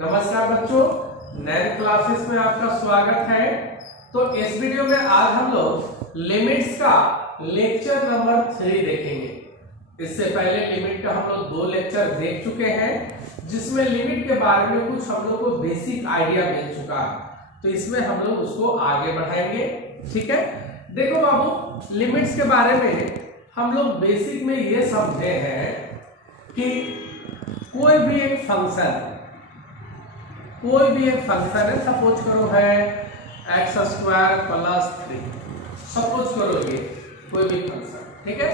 नमस्कार बच्चों, नए क्लासेस में आपका स्वागत है। तो इस वीडियो में आज हम लोग लिमिट्स का लेक्चर नंबर 3 देखेंगे। इससे पहले लिमिट का हम लोग 2 लेक्चर देख चुके हैं, जिसमें लिमिट के बारे में कुछ हम लोग को बेसिक आइडिया मिल चुका है। तो इसमें हम लोग उसको आगे बढ़ाएंगे। ठीक है, देखो बाबू, लिमिट्स के बारे में हम लोग बेसिक में ये समझे हैं कि कोई भी एक फंक्शन है, सपोज करो है x² + 3, सपोज करो ये कोई भी फंक्शन, ठीक है।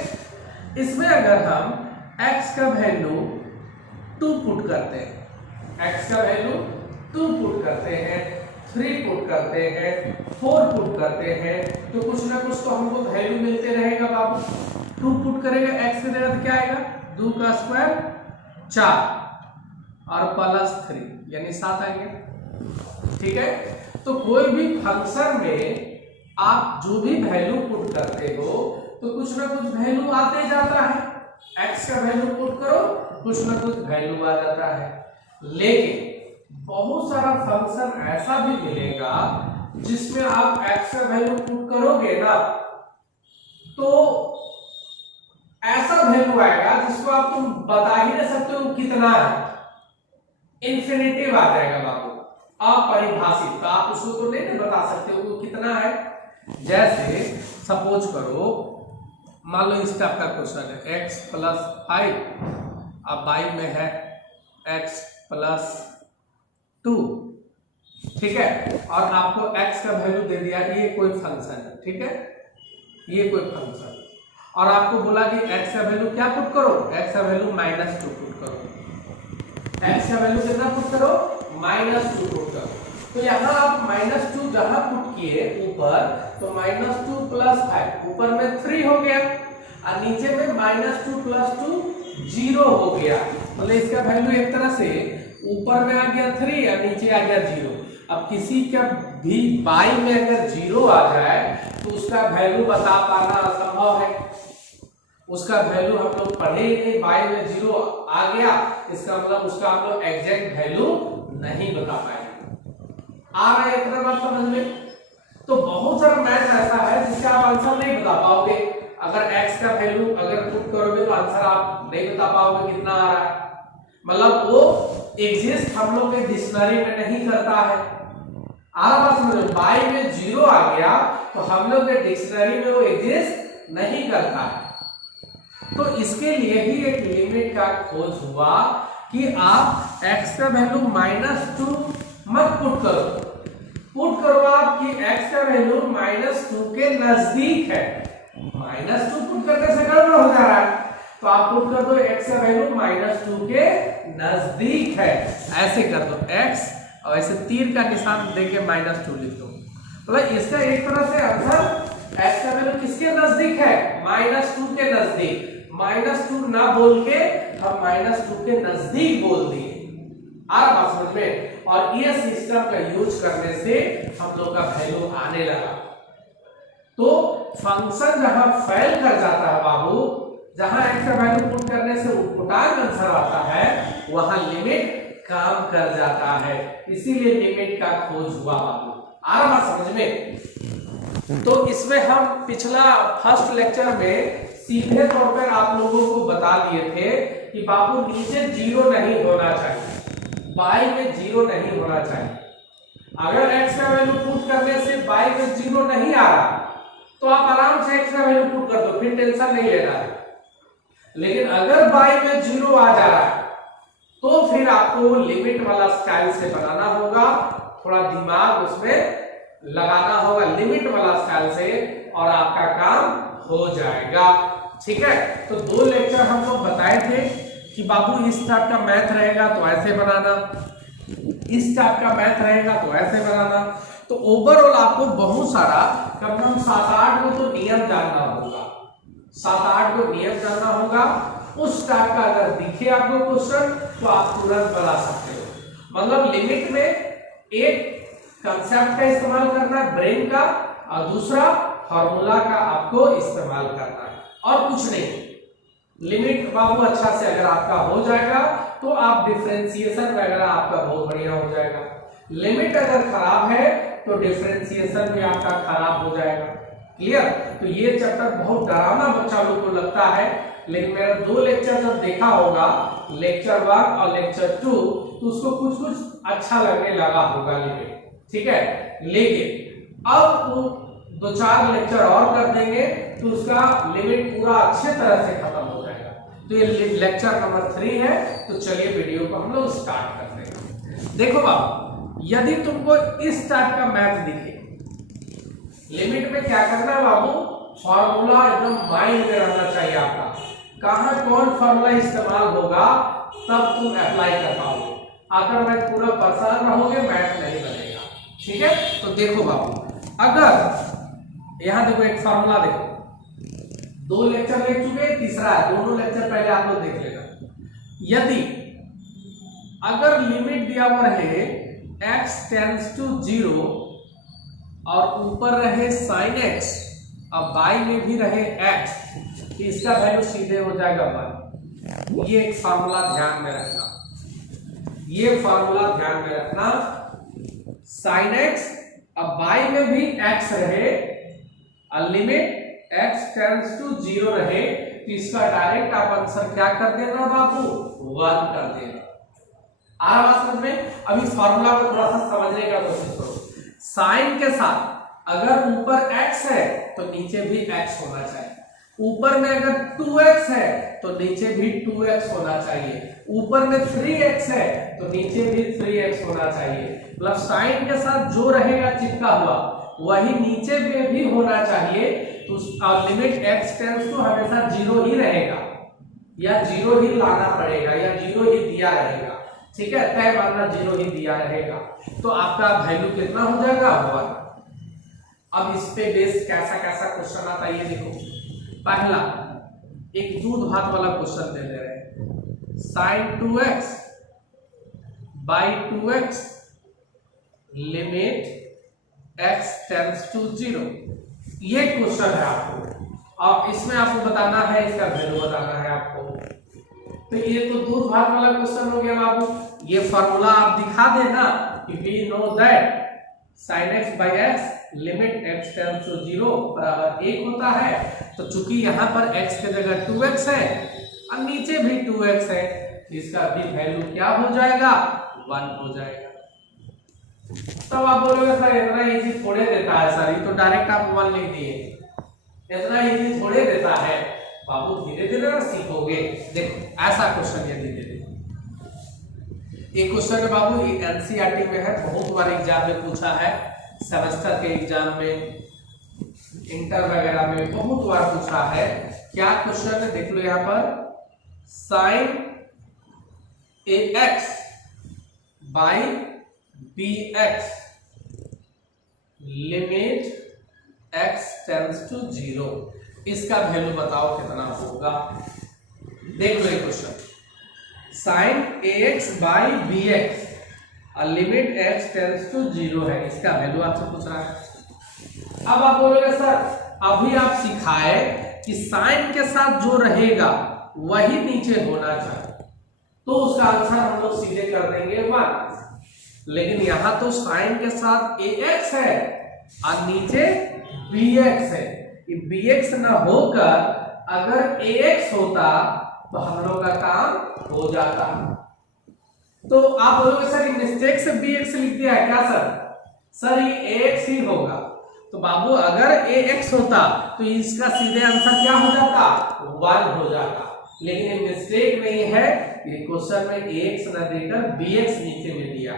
इसमें अगर हम x का वैल्यू 2 पुट करते हैं, x का वैल्यू 2 पुट करते हैं, 3 पुट करते हैं, 4 पुट करते हैं, तो कुछ ना कुछ तो हमको वैल्यू मिलते रहेगा बाबू। 2 पुट करेगा x की जगह तो क्या आएगा, 2 का स्क्वायर 4 और +3 यानी 7 आएंगे। ठीक है, तो कोई भी फंक्शन में आप जो भी वैल्यू पुट करते हो तो कुछ ना कुछ वैल्यू आते जाता है। x का वैल्यू पुट करो, कुछ ना कुछ वैल्यू आ जाता है। लेकिन बहुत सारा फंक्शन ऐसा भी मिलेगा जिसमें आप x का वैल्यू पुट करोगे ना तो ऐसा वैल्यू आएगा जिसको आप तुम बता ही नहीं सकते हो कितना है, इंफिनिटिव आ जाएगा बाबू, अपरिभाषित। तो आप उसको तो नहीं बता सकते हो वो कितना है। जैसे सपोज करो, मान लो इस टाइप का क्वेश्चन है x + 5, अब y में है x + 2, ठीक है, और आपको x का वैल्यू दे दिया, ये कोई फंक्शन है, ठीक है, ये कोई फंक्शन, और आपको बोला कि x का वैल्यू क्या पुट करो, x का वैल्यू -2 पुट करो। x का वैल्यू कितना पुट करो, -2 पुट करो। तो यहाँ आप -2 जहां पुट किए ऊपर, तो -2 + 5, ऊपर में 3 हो गया और नीचे में -2 + 2 0 हो गया। मतलब इसका वैल्यू एक तरह से ऊपर में आ गया 3 और नीचे आ गया 0। अब किसी का भी y में अगर 0 आ जाए तो उसका वैल्यू बता पाना असंभव है। उसका वैल्यू हम लोग पढ़े ही नहीं, y में 0 आ गया, इसका मतलब उसका हम लोग एग्जैक्ट वैल्यू नहीं बता पाएंगे। आ रहा है इतना बात समझ में? तो बहुत सारा मैथ ऐसा है जिसका आप आंसर नहीं बता पाओगे। अगर x का वैल्यू अगर पुट करोगे तो आंसर आप नहीं बता पाओगे कितना आ रहा है। मतलब वो एग्जिस्ट हम लोग के डिक्शनरी में नहीं करता है। आ रहा बात समझ में? y में 0 आ गया तो हम लोग के डिक्शनरी में वो एग्जिस्ट नहीं करता है। तो इसके लिए ही एक लिमिट का खोज हुआ कि आप x का वैल्यू -2 मत पुट करो, पुट करो आप कि x का वैल्यू -2 के नजदीक है। -2 पुट करने से गड़बड़ हो जा रहा है, तो आप पुट कर दो x का वैल्यू -2 के नजदीक है, ऐसे कर दो x और ऐसे तीर का निशान देके -2 लिख दो। मतलब इसका एक तरह से आंसर x का वैल्यू किसके नजदीक है, -2 के नजदीक। -2 ना बोल के हम -2 के नजदीक बोल दिए। आ रहा बात समझ में? और ये सिस्टम का यूज करने से हम लोग का वैल्यू आने लगा। तो फंक्शन जहां फेल कर जाता है बाबू, जहां x का वैल्यू पुट करने से उलटान आंसर आता है, वहां लिमिट काम कर जाता है। इसीलिए लिमिट का खोज हुआ बाबू। आ रहा बात समझ में? तो इसमें हम पिछला फर्स्ट लेक्चर में सीधे तौर पर आप लोगों को बता दिए थे कि बाबू नीचे 0 नहीं होना चाहिए, y में 0 नहीं होना चाहिए। अगर x का वैल्यू पुट करने से y में 0 नहीं आ रहा तो आप आराम से x का वैल्यू पुट कर दो, फिर टेंशन नहीं लेना है। लेकिन अगर y में 0 आ जा रहा है तो फिर आपको लिमिट वाला स्टाइल से बनाना होगा, थोड़ा दिमाग उसमें लगाना होगा लिमिट वाला स्टाइल से, और आपका काम हो जाएगा। ठीक है, तो 2 लेक्चर हम लोग बताए थे कि बाबू इस टाइप का मैथ रहेगा तो ऐसे बनाना, इस टाइप का मैथ रहेगा तो ऐसे बनाना। तो ओवरऑल आपको बहुत सारा कम से कम 7-8 को तो नियम जानना होगा, 7-8 को नियम जानना होगा। उस टाइप का अगर दिखे आपको क्वेश्चन तो आप तुरंत बना सकते हो। मतलब लिमिट में एक कंसेप्ट का इस्तेमाल करना है ब्रेन का, और दूसरा फॉर्मूला का आपको इस्तेमाल करना है, और कुछ नहीं। लिमिट बाबू अच्छा से अगर आपका हो जाएगा तो आप डिफरेंशिएशन वगैरह आपका बहुत बढ़िया हो जाएगा। लिमिट अगर खराब है तो डिफरेंशिएशन भी आपका खराब हो जाएगा। क्लियर? तो ये चैप्टर बहुत डरावना बच्चा लोग को लगता है, लेकिन मेरा 2 लेक्चर जब देखा होगा, लेक्चर 1 और लेक्चर 2, तो उसको कुछ कुछ अच्छा लगने लगा होगा लिमिट। ठीक है, लेकिन अब वो 2-4 लेक्चर और कर देंगे तो उसका लिमिट पूरा अच्छे तरह से खत्म हो जाएगा। तो ये लेक्चर नंबर 3 है। तो चलिए वीडियो को हम लोग स्टार्ट करते हैं। देखो बाबू, यदि तुमको इस टाइप का मैथ दिखे, लिमिट में क्या करना है बाबू, फॉर्मूला एकदम माइंड में रहना चाहिए आपका, कहां कौन फॉर्मूला इस्तेमाल होगा तब तुम अप्लाई कर पाओगे। अगर मैं पूरा परेशान रहोगे मैथ नहीं बनेगा। ठीक है, तो देखो बाबू, अगर यहां देखो एक फॉर्मूला देखो, 2 लेक्चर ले चुके, तीसरा है, दोनों लेक्चर पहले आप लोग देख लेना। यदि अगर लिमिट दिया हुआ रहे x टेंड्स टू 0 और ऊपर रहे sin x और y में भी रहे x, तो इसका वैल्यू सीधे हो जाएगा 1। ये एक फार्मूला ध्यान में रखना, ये फार्मूला ध्यान में रखना। sin x और y में भी x रहे और लिमिट x टेंड्स टू 0 रहे, तो इसका डायरेक्ट आप आंसर क्या कर देना बाबू, 1 कर देना। आ रहा समझ में? अभी फार्मूला को थोड़ा सा समझने का कोशिश करो। साइन के साथ अगर ऊपर x है तो नीचे भी x होना चाहिए, ऊपर में अगर 2x है तो नीचे भी 2x होना चाहिए, ऊपर में 3x है तो नीचे भी 3x होना चाहिए। मतलब साइन के साथ जो रहेगा चिपका हुआ वही नीचे में भी होना चाहिए। तो लिमिट x टेंड्स टू हमेशा 0 ही रहेगा, या 0 ही लाना पड़ेगा, या 0 ही दिया रहेगा। ठीक है, तय मानना 0 ही दिया रहेगा, तो आपका वैल्यू कितना हो जाएगा, 1। अब इस पे बेस कैसा कैसा क्वेश्चन आता है ये देखो। पहला एक दूध भात वाला क्वेश्चन दे दे रहे, sin 2x by 2x limit x tends to 0, ये क्वेश्चन है आपको, और इसमें आपको बताना है, इसका वैल्यू बताना है आपको। तो ये तो दूध भात वाला क्वेश्चन हो गया बाबू। ये फार्मूला आप दिखा देना कि we know that sin x by x limit x tends to 0 बराबर 1 होता है। तो चूंकि यहाँ पर x के जगह 2x है और नीचे भी 2x है, इसका भी वैल्यू क्या हो जाएगा, 1 हो जाएगा। तब आप बोलोगे सर इतना इजी थोड़े देता है सर, ये तो डायरेक्ट आप 1 लिख दिए, इतना इजी थोड़े देता है बाबू, धीरे धीरे ना सीखोगे। देखो ऐसा क्वेश्चन यदि दे दे, ये क्वेश्चन है बाबू, ये एनसीईआरटी में है, बहुत बार एग्जाम में पूछा है, सेमेस्टर के एग्जाम में, इंटर वगैरह में बहुत बार पूछा है। क्या क्वेश्चन है देख लो यहाँ पर, sin ax by bx limit x tends to 0, इसका वैल्यू बताओ कितना होगा। देख लो ये question, sin ax by bx और लिमिट x टेंड्स टू 0 है, इसका वैल्यू आपसे पूछ रहा है। अब आप बोलोगे सर अभी आप सिखाए कि साइन के साथ जो रहेगा वही नीचे होना चाहिए, तो उसका आंसर हम लोग सीधे कर देंगे 1। लेकिन यहां तो साइन के साथ ax है और नीचे bx है, ये bx ना होकर अगर ax होता तो हम लोग का काम हो जाता। तो आप बोलोगे सर मिस्टेक से bx लिख दिया है क्या सर? सर ये ax ही होगा। तो बाबू अगर ax होता तो इसका सीधे आंसर क्या हो जाता, 1 हो जाता। लेकिन ये मिस्टेक नहीं है, ये क्वेश्चन में ax न देकर bx नीचे में दिया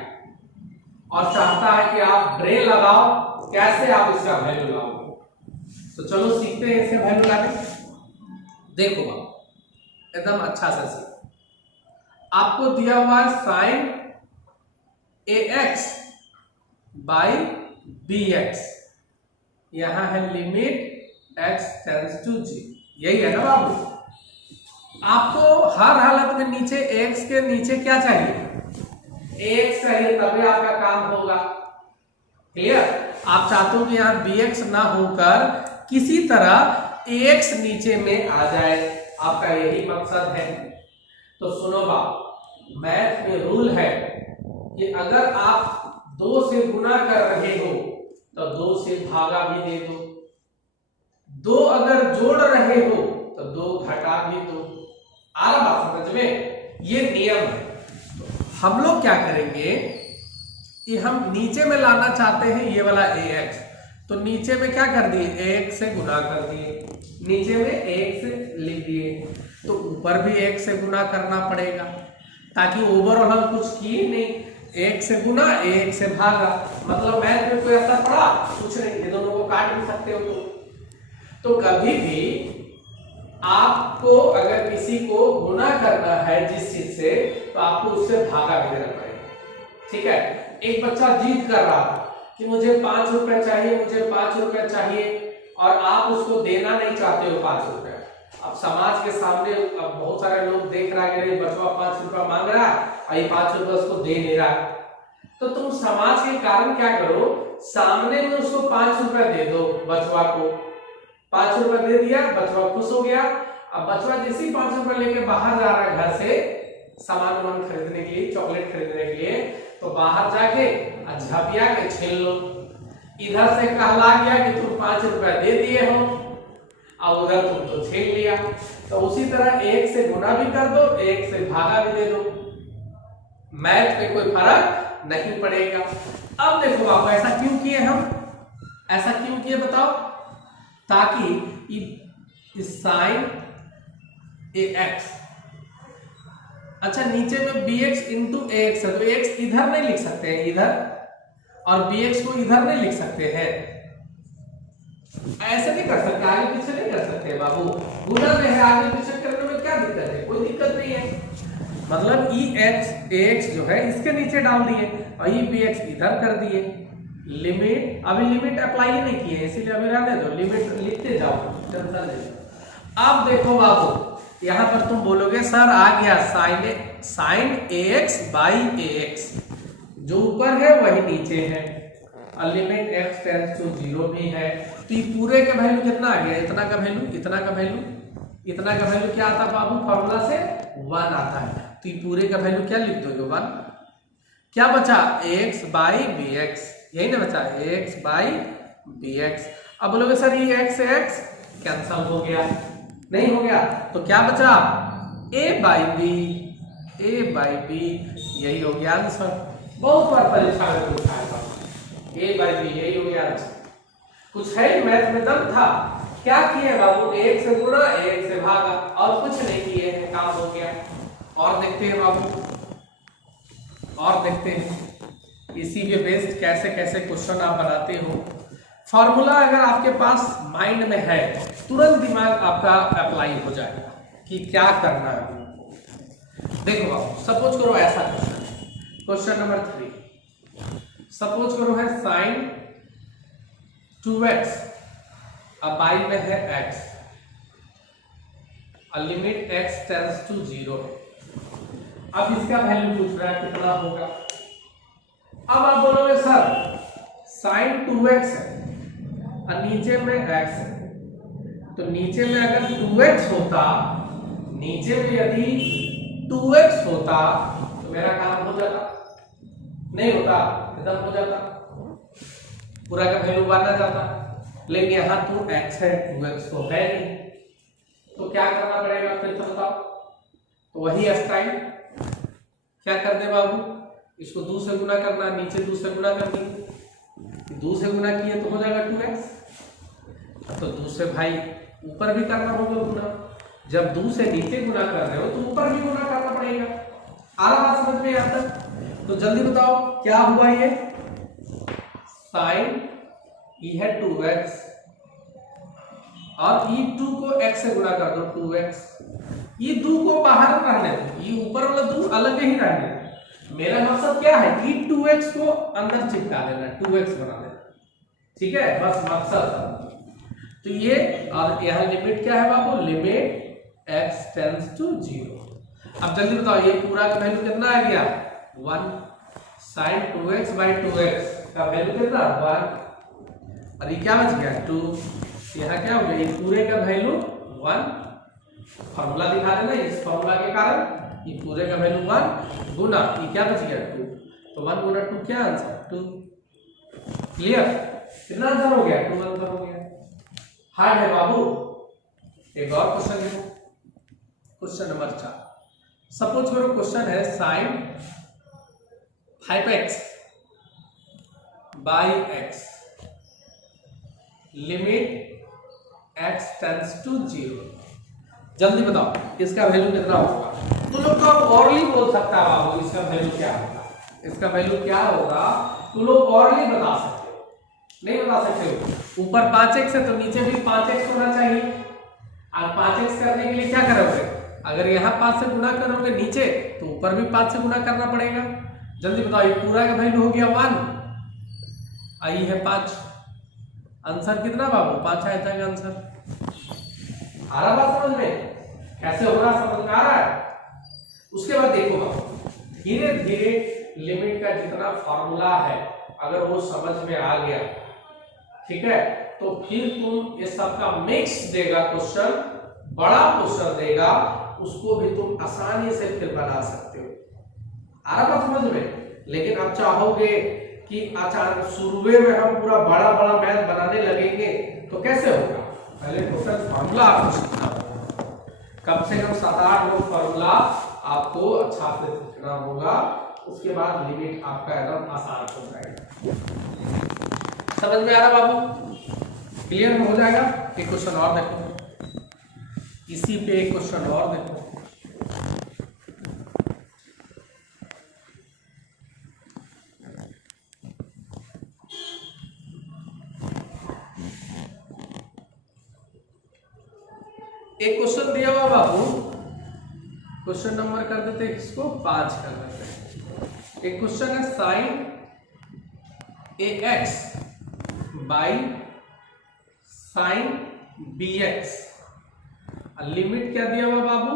और चाहता है कि आप ब्रेन लगाओ कैसे आप इसका वैल्यू लाओगे। तो चलो सीखते हैं इसका वैल्यू लाने। देखो एकदम अच्छा सा सीख, आपको दिया हुआ है साइन ax बाई bx, यहां है लिमिट x टेंड्स टू 0, यही है ना बाबू। आपको हर हालत में नीचे x के नीचे क्या चाहिए, ax चाहिए, तभी आपका काम होगा। क्लियर? आप चाहते हो कि यहाँ bx ना होकर किसी तरह ax नीचे में आ जाए, आपका यही मकसद है। तो सुनो बाप, मैथ में रूल है कि अगर आप 2 से गुना कर रहे हो तो 2 से भागा भी दे दो, 2 अगर जोड़ रहे हो तो 2 घटा भी दो। आ रहा बात समझ में? ये नियम है। हम लोग क्या करेंगे कि हम नीचे में लाना चाहते हैं ये वाला ax, तो नीचे में क्या कर दिए, ax से गुना कर दिए, नीचे में ax लिख दिए, तो ऊपर भी 1 से गुना करना पड़ेगा, ताकि ओवरऑल हम कुछ किए नहीं, 1 से गुना 1 से भागा, मतलब मैथ में कोई असर पड़ा कुछ नहीं, ये दोनों को काट भी सकते हो। तो कभी भी आपको अगर किसी को गुना करना है जिस चीज से, तो आपको उससे भागा भी देना पड़ेगा। ठीक है, एक बच्चा जिद कर रहा था कि मुझे 5 रुपए चाहिए, मुझे 5 रुपए चाहिए, और आप उसको देना नहीं चाहते हो 5 रुपए। अब समाज के सामने अब बहुत सारे लोग देख रहा है कि बचवा 5 रुपया मांग रहा है और ये 5 रुपया उसको दे नहीं रहा है, तो तुम समाज के कारण क्या करो, सामने में उसको 5 रुपया दे दो, बचवा को 5 रुपया दे दिया, बचवा खुश हो गया। अब बचवा जैसे ही 5 रुपया लेके बाहर जा रहा है घर से सामान वामान खरीदने के लिए, चॉकलेट खरीदने के लिए, तो बाहर जाके झपिया के छीन लो, इधर से कहला गया कि तुम 5 रुपया दे दिए हो और उधर तुम तो छीन लिया। तो उसी तरह 1 से गुना भी कर दो, 1 से भागा भी दे दो, मैथ में कोई फर्क नहीं पड़ेगा। अब देखो आप ऐसा क्यों किए, हम ऐसा क्यों किए बताओ, ताकि साइन ax, अच्छा नीचे में bx इंटू ax है, तो x इधर नहीं लिख सकते हैं इधर, और bx को इधर नहीं लिख सकते हैं, ऐसे नहीं कर सकते, आगे पीछे नहीं कर सकते बाबू, गुना में है, आगे पीछे करने में क्या दिक्कत है, कोई दिक्कत नहीं है। मतलब ax जो है इसके नीचे डाल दिए और bx इधर कर दिए, लिमिट, अभी लिमिट अप्लाई ही नहीं किए इसीलिए अभी रहने दो, लिमिट लिखते जाओ, टेंशन नहीं। अब देखो बाबू, यहां पर तुम बोलोगे सर आ गया साइन ax बाई ax, जो ऊपर है वही नीचे है, और लिमिट x टेंड्स टू 0 भी है, तो ये पूरे का वैल्यू कितना आ गया, इतना का वैल्यू, इतना का वैल्यू, इतना का वैल्यू क्या आता है बाबू, फॉर्मूला से 1 आता है, तो ये पूरे का वैल्यू क्या लिख दोगे 1, क्या बचा x बाई bx, यही ना बचा x बाई bx। अब बोलोगे सर ये x से x कैंसल हो गया, नहीं हो गया, तो क्या बचा a बाई b, यही हो गया आंसर। बहुत बार परीक्षा में पूछा है a बाई b, यही हो गया आंसर। कुछ है मैथ में दम था, क्या किए बाबू, 1 से गुणा 1 से भागा, और कुछ नहीं किए हैं, काम हो गया। और देखते हैं बाबू, और देखते हैं इसी के बेस्ड कैसे कैसे क्वेश्चन आप बनाते हो। फॉर्मूला अगर आपके पास माइंड में है तुरंत दिमाग आपका अप्लाई हो जाएगा कि क्या करना है। देखो बाबू, सपोज करो ऐसा क्वेश्चन नंबर 3, सपोज करो है साइन 2x, अब बाई में है x, और लिमिट x टेंड्स टू 0 है। अब इसका वैल्यू पूछ रहा है कितना होगा। अब आप बोलोगे सर साइन 2x है और नीचे में x है, तो नीचे में अगर 2x होता, नीचे में यदि 2x होता तो मेरा काम हो जाता, नहीं होता, खत्म हो जाता, पूरा का वैल्यू 1 आ जाता, लेकिन यहाँ 2x है, 2x तो है नहीं, तो क्या करना पड़ेगा फिर से बताओ। तो वही स्टाइल, क्या कर दे बाबू, इसको 2 से गुना करना, नीचे 2 से गुना कर दिए, 2 से गुना किए तो हो जाएगा 2x, तो 2 से भाई ऊपर भी करना होगा गुना, जब 2 से नीचे गुना कर रहे हो तो ऊपर भी गुना करना पड़ेगा। आ रहा बात समझ में यहाँ तक? तो जल्दी बताओ क्या हुआ, ये साइन ये है 2x और ये 2 को x से गुना कर दो 2x, ये 2 को बाहर रहने दो, ये ऊपर वाला 2 अलग ही रहने दो। मेरा मकसद क्या है कि 2x को अंदर चिपका देना, 2x बना देना, ठीक है, बस मकसद। तो ये, और यहाँ लिमिट क्या है बाबू, लिमिट x टेंड्स टू 0। अब जल्दी बताओ ये पूरा का वैल्यू कितना आ गया 1, साइन 2x बाई 2x का वैल्यू कितना 1, और ये क्या बच गया 2, यहाँ क्या हो गया, ये पूरे का वैल्यू 1 फॉर्मूला दिखा देना, इस फॉर्मूला के कारण ये पूरे का वैल्यू 1 गुना ये क्या बच गया 2, तो 1 गुना 2 क्या आंसर 2। क्लियर, कितना आंसर हो गया 2 आंसर हो गया। हार्ड है बाबू। एक और क्वेश्चन देखो, क्वेश्चन नंबर 4। सपोज करो क्वेश्चन है sin 5x by x limit x tends to 0। जल्दी बताओ इसका वैल्यू कितना होगा। तुम लोग तो औरली बोल सकता है बाबू इसका वैल्यू क्या होगा, इसका वैल्यू क्या होगा तुम लोग औरली बता सकते हो, नहीं बता सकते हो। ऊपर 5x है तो नीचे भी 5x होना चाहिए। और 5x करने के लिए क्या करोगे, अगर यहाँ 5 से गुना करोगे नीचे तो ऊपर भी 5 से गुना करना पड़ेगा। जल्दी बताओ, ये पूरा का वैल्यू हो गया 1, आई है 5, आंसर कितना बाबू 5 आ जाएगा आंसर। आ रहा बात समझ में, कैसे हो रहा समझ में आ रहा है। उसके बाद देखो बाबू, धीरे धीरे लिमिट का जितना फॉर्मूला है अगर वो समझ में आ गया, ठीक है, तो फिर तुम ये सबका मिक्स देगा क्वेश्चन, बड़ा क्वेश्चन देगा, उसको भी तुम आसानी से फिर बना सकते हो। आ रहा बात समझ में। लेकिन अब चाहोगे कि अचानक शुरू में हम पूरा बड़ा बड़ा मैथ बनाने लगेंगे तो कैसे होगा। पहले टोटल फॉर्मूला आपको सीखना होगा, कम से कम 7-8 लोग फॉर्मूला आपको अच्छा से सीखना होगा। उसके बाद लिमिट आपका एकदम आसान हो जाएगा। समझ में आ रहा बाबू, क्लियर हो जाएगा। एक क्वेश्चन और देखो, इसी पे एक क्वेश्चन और देखो। एक क्वेश्चन दिया हुआ बाबू, क्वेश्चन नंबर कर देते हैं इसको 5 कर देते हैं। एक क्वेश्चन है sin ax by sin bx, limit क्या दिया हुआ बाबू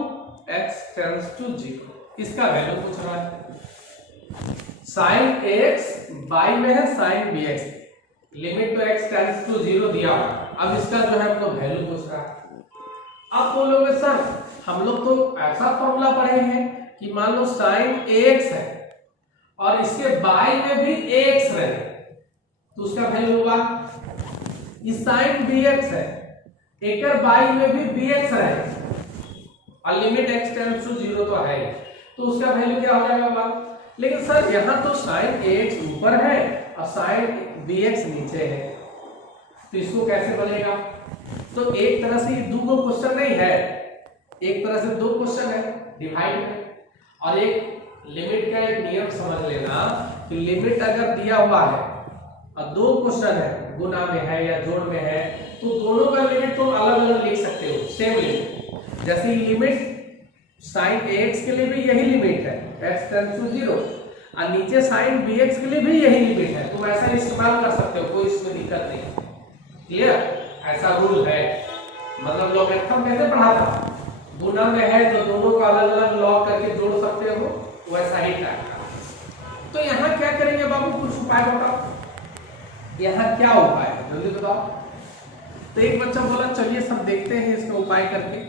x टेंड्स टू 0। इसका वैल्यू पूछ रहा है। sin ax बाई में है sin bx, लिमिट तो x टेंड्स टू 0 दिया हुआ, अब इसका जो है हमको वैल्यू पूछ रहा है। अब बोलोगे सर हम लोग तो ऐसा फॉर्मूला पढ़े हैं कि मान लो sin ax है और इसके बाई में भी ax रहे तो उसका वैल्यू होगा। ये sin bx है, एक बाई में भी bx रहे और लिमिट x टेंड्स टू 0 तो है, तो उसका वैल्यू क्या हो जाएगा बात। लेकिन सर यहाँ तो sin ax ऊपर है और sin bx नीचे है, तो इसको कैसे बनेगा। तो एक तरह से ये दो क्वेश्चन नहीं है, एक तरह से 2 क्वेश्चन है डिवाइड में। और एक लिमिट का एक नियम समझ लेना कि लिमिट अगर दिया हुआ है और 2 क्वेश्चन है, गुना में है या जोड़ में है, तो दोनों का लिमिट तुम अलग अलग लिख सकते हो, सेम लिमिट। जैसे लिमिट sin ax के लिए भी यही लिमिट है x टेंड्स टू 0 और नीचे sin bx के लिए भी यही लिमिट है, तो ऐसा इस्तेमाल कर सकते हो, कोई इसमें दिक्कत नहीं। क्लियर, ऐसा रूल है। मतलब लॉगरिथम कैसे पढ़ा था, गुना में है तो दोनों का अलग अलग लॉग करके जोड़ सकते हो, वैसा ही टाइप का। तो यहाँ क्या करेंगे बाबू, कुछ उपाय बताओ। यहाँ क्या उपाय है जल्दी बताओ। तो एक बच्चा बोला चलिए सब देखते हैं इसका उपाय करके।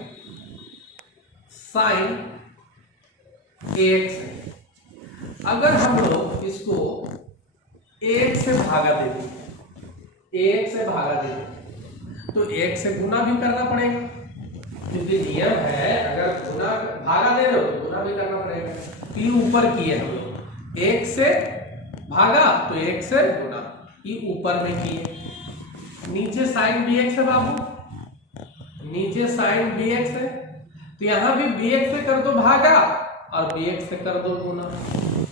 sin ax है, अगर हम लोग इसको 1 से भागा देते, 1 से भागा देते तो 1 से गुना भी करना पड़ेगा, क्योंकि नियम है अगर गुना भागा दे रहे हो तो गुना भी करना पड़ेगा। तो ये ऊपर किए हम लोग 1 से भागा तो 1 से गुना, ये ऊपर में किए। नीचे sin bx है बाबू, नीचे sin bx है, तो यहाँ भी bx से कर दो भागा और bx से कर दो गुना।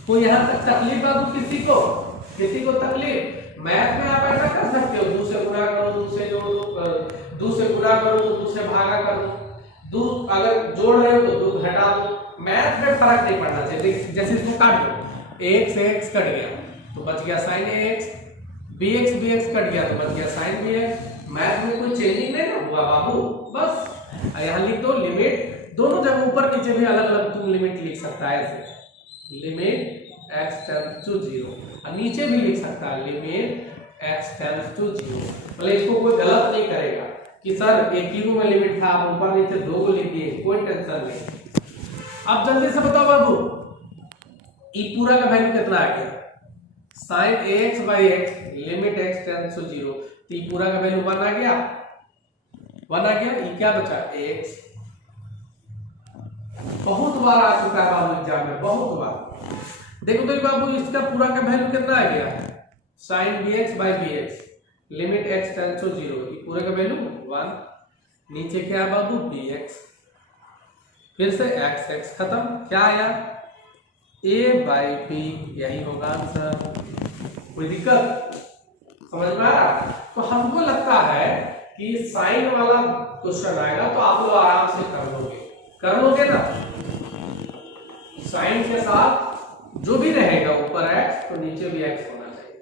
तो यहाँ तक तकलीफ बाबू किसी को तकलीफ। मैथ में आप ऐसा कर सकते हो, 2 से गुणा करो, 2 से जोड़ दो, 2 से गुणा करो तो 2 से भागा करो, 2 अगर जोड़ रहे हो तो 2 घटा दो। मैथ में फर्क नहीं पड़ना चाहिए। जैसे इसको काट दो, 1 से x कट गया तो बच गया sin ax, bx कट गया तो बच गया sin bx। मैथ में कोई चेंजिंग नहीं ना हुआ बाबू, बस यहाँ लिख दो लिमिट। दोनों जगह ऊपर नीचे भी अलग अलग तुम लिमिट लिख सकता है, ऐसे लिमिट x टेंड्स टू 0 और नीचे भी लिख सकता है लिमिट x टेंड्स टू 0। मतलब इसको कोई गलत नहीं करेगा, कि सर एक ही में लिमिट था, आप ऊपर नीचे 2 को लिख दिए, कोई टेंशन नहीं। अब जल्दी से बताओ बाबू, ई पूरा का वैल्यू कितना आ गया? sin ax by x limit x tends to 0, तो ई पूरा का वैल्यू 1 आ गया, 1 आ गया। ई क्या बचा? x। बहुत बार आ चुका है बाबू एग्जाम में, बहुत बार। देखो तो बाबू इसका पूरा का वैल्यू कितना आ गया? sin bx by bx limit x tends to 0, ये पूरे का वैल्यू 1। नीचे क्या है बाबू? bx, फिर से x खत्म, क्या आया? a by b, यही होगा आंसर। कोई दिक्कत समझ में आ रहा? तो हमको लगता है कि साइन वाला क्वेश्चन आएगा तो आप लोग आराम से कर लोगे ना। साइन के साथ जो भी रहेगा, ऊपर x तो नीचे भी x होना चाहिए,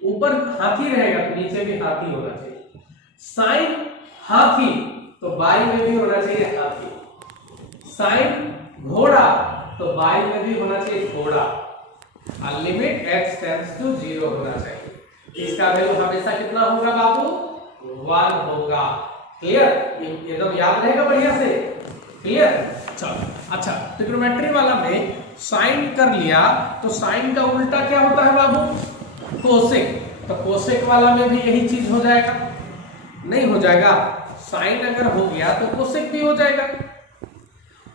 ऊपर हाथी रहेगा तो नीचे भी हाथी होना चाहिए। साइन हाथी तो बाई में भी होना चाहिए हाथी, साइन घोड़ा तो बाई में भी होना चाहिए घोड़ा, और लिमिट x टेंड्स टू 0 होना चाहिए। इसका वैल्यू हमेशा कितना होगा बाबू? 1 होगा। क्लियर? एकदम याद रहेगा बढ़िया से। क्लियर? चलो अच्छा, ट्रिग्नोमेट्री वाला में साइन कर लिया तो साइन का उल्टा क्या होता है बाबू? कोसेक। तो कोसेक वाला में भी यही चीज हो जाएगा? नहीं हो जाएगा। साइन अगर हो गया तो कोसेक भी हो जाएगा।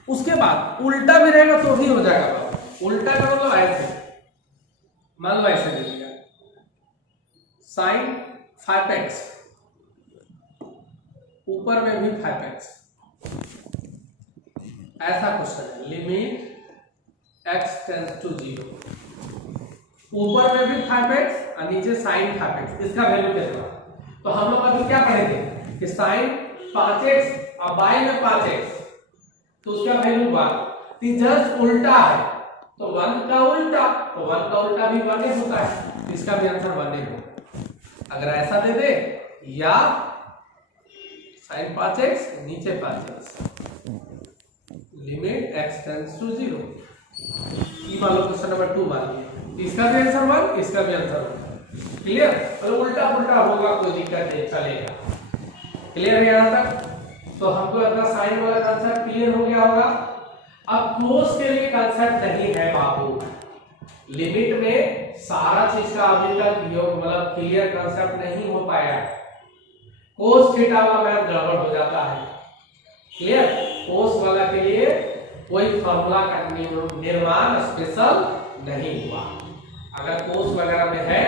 उसके बाद उल्टा भी रहेगा तो भी हो जाएगा बाबू। उल्टा का मतलब ऐसे, मान लो ऐसे दे दिया, साइन 5x, ऊपर में भी 5x, ऐसा क्वेश्चन है। लिमिट x टेंड्स टू 0, ऊपर में भी 5x और नीचे साइन 5x, इसका वैल्यू कितना? तो हम लोग अभी क्या पढ़ेंगे कि साइन 5x और बाई में 5x, तो उसका वैल्यू 1। जस्ट उल्टा है तो 1 का उल्टा, तो 1 का उल्टा भी 1 ही होता है, इसका भी आंसर 1 ही होगा। अगर ऐसा दे दे, या साइन 5x नीचे 5x, limit x tends to 0, ये मान लो क्वेश्चन नंबर 2 मान लिया, इसका भी आंसर 1, इसका भी आंसर 1। क्लियर? तो उल्टा पुल्टा होगा कोई दिक्कत नहीं, चलेगा। क्लियर है यहां तक? तो हमको अपना साइन वाला कांसेप्ट क्लियर हो गया होगा। अब क्लोज के लिए कांसेप्ट नहीं है बाबू, लिमिट में सारा चीज का अभी तक मतलब क्लियर कांसेप्ट नहीं हो पाया। कोस थीटा वाला मैथ गड़बड़ हो जाता है। क्लियर? कोस वाला के लिए कोई फार्मूला का निर्माण स्पेशल नहीं हुआ। अगर कोस वगैरह में है,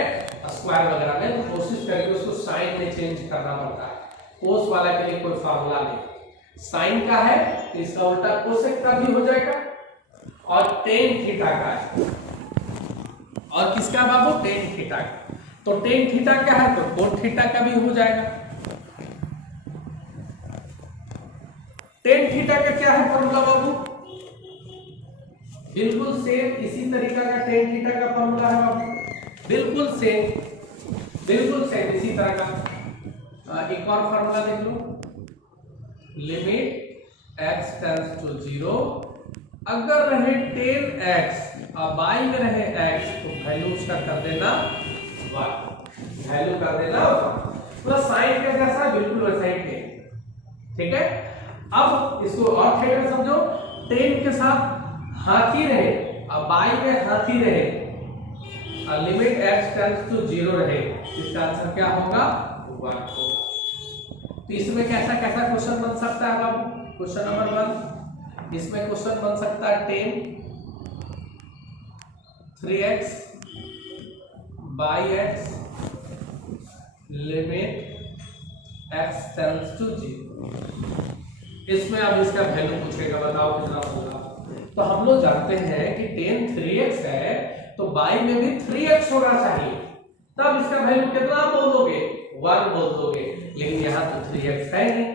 स्क्वायर वगैरह में, तो कोशिश करके उसको साइन में चेंज करना पड़ता है। कोस वाला के लिए कोई फार्मूला नहीं। साइन का है तो इसका उल्टा कोसेक का भी हो जाएगा, और टेन थीटा का है, और किसका बाबू? टेन थीटा का। तो टेन थीटा क्या है तो कोट थीटा का भी हो जाएगा। टेन थीटा का क्या है फॉर्मूला बाबू? बिल्कुल सेम इसी तरीका का टेन थीटा का फॉर्मूला है बाबू, बिल्कुल सेम, बिल्कुल सेम इसी तरह का। एक और फॉर्मूला देख लो, लिमिट x टेंड्स टू 0, अगर रहे 10x और बाई में रहे x तो वैल्यू उसका कर देना 1, वैल्यू कर देना 1। पूरा साइन का जैसा बिल्कुल वैसा ही टेन। ठीक है? अब इसको और थीटा समझो, 10 के साथ हाथी रहे और बाई में हाथी रहे और लिमिट x टेंड्स टू 0 रहे, इसका आंसर क्या होगा? 1 होगा। तो इसमें कैसा कैसा क्वेश्चन बन सकता है बाबू? क्वेश्चन नंबर 1, इसमें क्वेश्चन बन सकता है 10 3x by x limit x tends to 0। इसमें अब इसका वैल्यू पूछेगा, बताओ कितना होगा। तो हम लोग जानते हैं कि 10 3x है तो बाई में भी 3x होना चाहिए, तब इसका वैल्यू कितना बोल दोगे? 1 बोल दोगे। लेकिन यहाँ तो 3x है नहीं,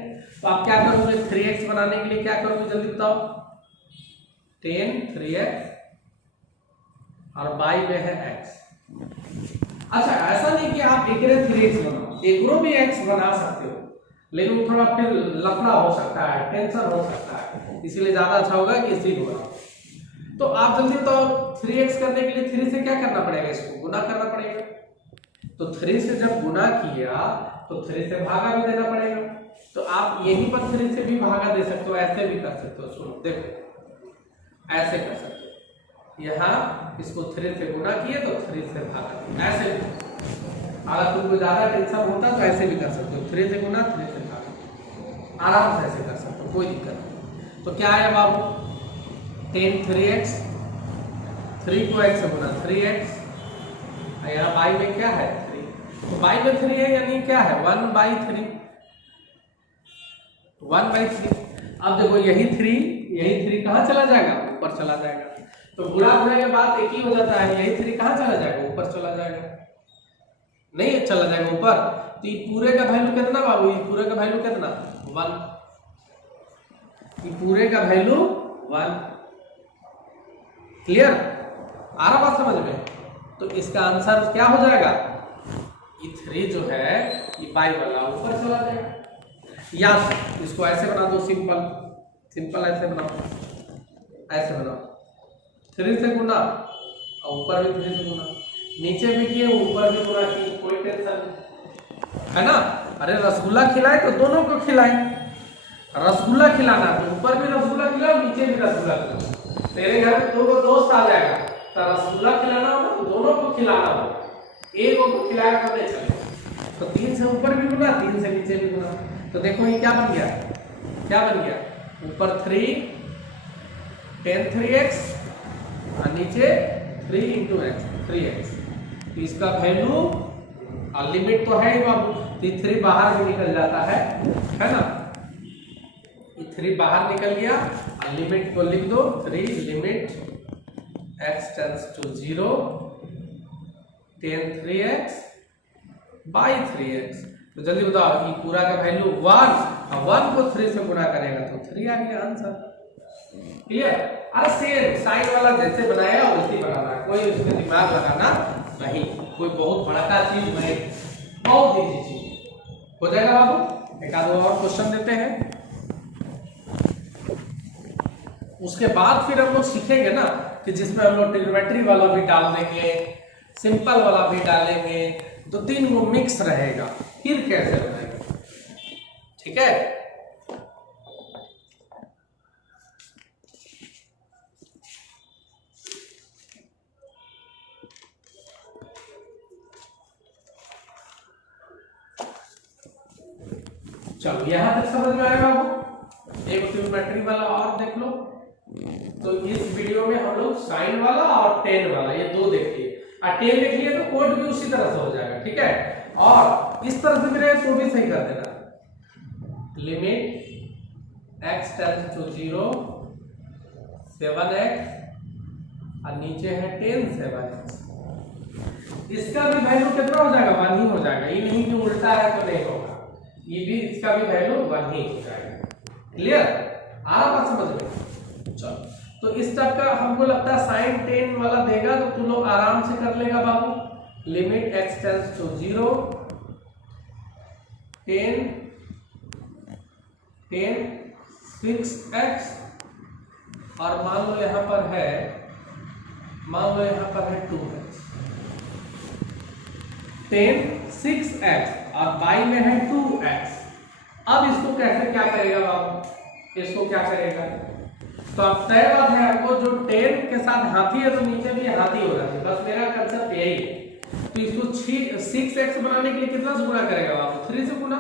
तो आप क्या करोगे? 3x बनाने के लिए क्या करोगे जल्दी बताओ? 10 3x और बाई में है x। अच्छा, ऐसा नहीं कि आप एक 3x बनाओ, एक भी x बना सकते हो, लेकिन थोड़ा फिर लफड़ा हो सकता है, टेंशन हो सकता है, इसीलिए ज्यादा अच्छा होगा कि इसी को बनाओ। तो आप जल्दी बताओ, 3x करने के लिए 3 से क्या करना पड़ेगा? इसको गुना करना पड़ेगा। तो 3 से जब गुना किया तो 3 से भागा भी देना पड़ेगा। तो आप यहीं पर 3 से भी भागा दे सकते हो, ऐसे भी कर सकते हो। सुनो देखो, ऐसे कर सकते हो, यहाँ इसको 3 से गुना किए तो 3 से भागा दिए, ऐसे भी। अगर तुमको ज्यादा टेंशन होता तो ऐसे भी कर सकते हो, 3 से गुना 3 से भागा, आराम से ऐसे कर सकते हो, कोई दिक्कत नहीं। तो क्या आया बाबू, 10 3x, 3 को x से गुना 3x, यहाँ बाई में क्या है 3, तो बाई में 3 है यानी क्या है 1/3, 1/3। अब देखो यही 3 कहाँ चला जाएगा, ऊपर चला जाएगा। तो गुणा होने के बाद एक ही हो जाता है, यही 3 कहाँ चला जाएगा, ऊपर चला जाएगा, नहीं चला जाएगा ऊपर। तो ये पूरे का वैल्यू कितना बाबू, ये पूरे का वैल्यू कितना 1, ये पूरे का वैल्यू 1। क्लियर, आ रहा बात समझ में। तो इसका आंसर क्या हो जाएगा, ये 3 जो है ये बाई वाला ऊपर चला जाएगा। या इसको ऐसे बना दो, सिंपल ऐसे बनाओ, ऐसे बनाओ, 3 से गुना और ऊपर भी 3 से गुना, नीचे भी किए ऊपर भी गुना किए, कोई टेंशन है ना। अरे रसगुल्ला खिलाए तो दोनों को खिलाए, रसगुल्ला खिलाना तो ऊपर भी रसगुल्ला खिलाओ, नीचे भी रसगुल्ला खिलाओ। तेरे घर में 2 दोस्त आ जाएगा तो रसगुल्ला खिलाना हो तो दोनों को खिलाना हो, एक को खिलाया तो नहीं चलेगा। तो 3 से ऊपर भी गुना, 3 से नीचे भी गुना। तो देखो ये क्या बन गया, क्या बन गया, ऊपर 3 10 3x और नीचे 3 × x 3x। तो इसका वैल्यू लिमिट तो है ही बाबू, तो 3 बाहर भी निकल जाता है ना, ये 3 बाहर निकल गया और लिमिट को लिख दो 3 limit x tends to 0 10 3x by 3x। तो जल्दी बताओ, ये पूरा का वैल्यू 1 और 1 को 3 से गुणा करेगा तो 3 आ गया आंसर। क्लियर। अरे सेम साइन वाला जैसे बनाया वैसे ही बनाना है, कोई उसमें दिमाग लगाना नहीं, कोई बहुत बड़ा का चीज नहीं, बहुत इजी चीज हो जाएगा बाबू। एक आध और क्वेश्चन देते हैं, उसके बाद फिर हम लोग सीखेंगे ना कि जिसमें हम लोग ट्रिग्नोमेट्री वाला भी डाल देंगे, सिंपल वाला भी डालेंगे, 2-3 को मिक्स रहेगा, फिर कैसे बनाएंगे, ठीक है। चलो यहां तक समझ में आएगा आपको। एक ट्रिग्नोमेट्री वाला और देख लो। तो इस वीडियो में हम लोग साइन वाला और टेन वाला ये 2 देखिए, और 10 देख लिए तो कोड भी उसी तरह से हो जाएगा, ठीक है। और इस तरह से भी रहे तो भी सही कर देना, limit x tends to 0 7x और नीचे है 10 7x। इसका भी वैल्यू कितना हो जाएगा, 1 ही हो जाएगा, ये नहीं कि उल्टा है तो नहीं होगा, ये भी इसका भी वैल्यू 1 ही हो जाएगा। क्लियर, आ रहा बात समझ में। चलो तो इस टाइप का हमको लगता है साइन 10 वाला देगा तो तुम लोग आराम से कर लेगा बाबू। Limit x tends to 0 10 6x और मान लो यहां पर है 2x, 10 6x और बाई में है 2x। अब इसको कैसे क्या करेगा बाबू, इसको क्या करेगा, तो अब तय बात है आपको, जो 10 के साथ हाथी है तो नीचे भी हाथी हो जाती है, बस मेरा कंसेप्ट यही है। तो इसको 6x बनाने के लिए कितना से गुणा करेगा बाबू, 3 से गुणा,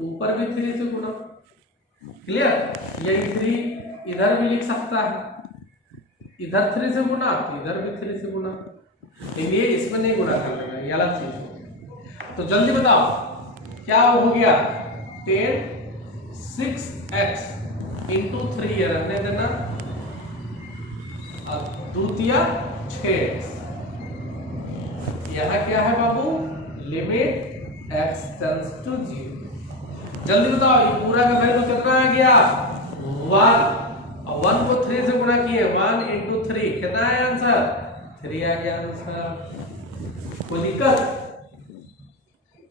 ऊपर भी 3 से गुणा। क्लियर, यही 3 इधर भी लिख सकता है, इधर 3 से गुणा, इधर भी 3 से गुणा, ये इसमें नहीं गुणा कर लेगा, ये अलग चीज है। तो जल्दी बताओ क्या हो गया, 10 6x इंटू 3 रहने देना और द्वितीय 6x। यहां क्या है बाबू, लिमिट x टेंड्स टू 0। जल्दी बताओ ये पूरा का वैल्यू कितना आ गया, 1 और 1 को 3 से गुणा किए, 1 इंटू 3 कितना है आंसर, 3 आ गया आंसर। कोई दिक्कत।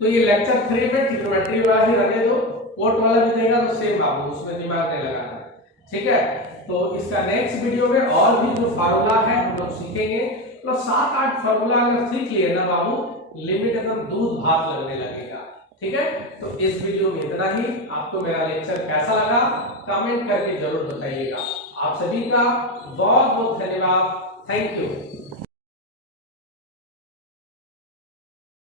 तो ये लेक्चर 3 में ट्रिग्नोमेट्री वाला ही रहने दो, कोट वाला भी देगा तो सेम बाबू, उसमें दिमाग नहीं लगाना, ठीक है। तो इसका नेक्स्ट वीडियो में और भी जो फार्मूला है हम लोग सीखेंगे, तो 7-8 फार्मूला अगर सीख लिए ना बाबू, लिमिट एकदम दूध भात लगने लगेगा। ठीक है, तो इस वीडियो में इतना ही। आपको मेरा लेक्चर कैसा लगा कमेंट करके जरूर बताइएगा। आप सभी का बहुत बहुत धन्यवाद। Thank you.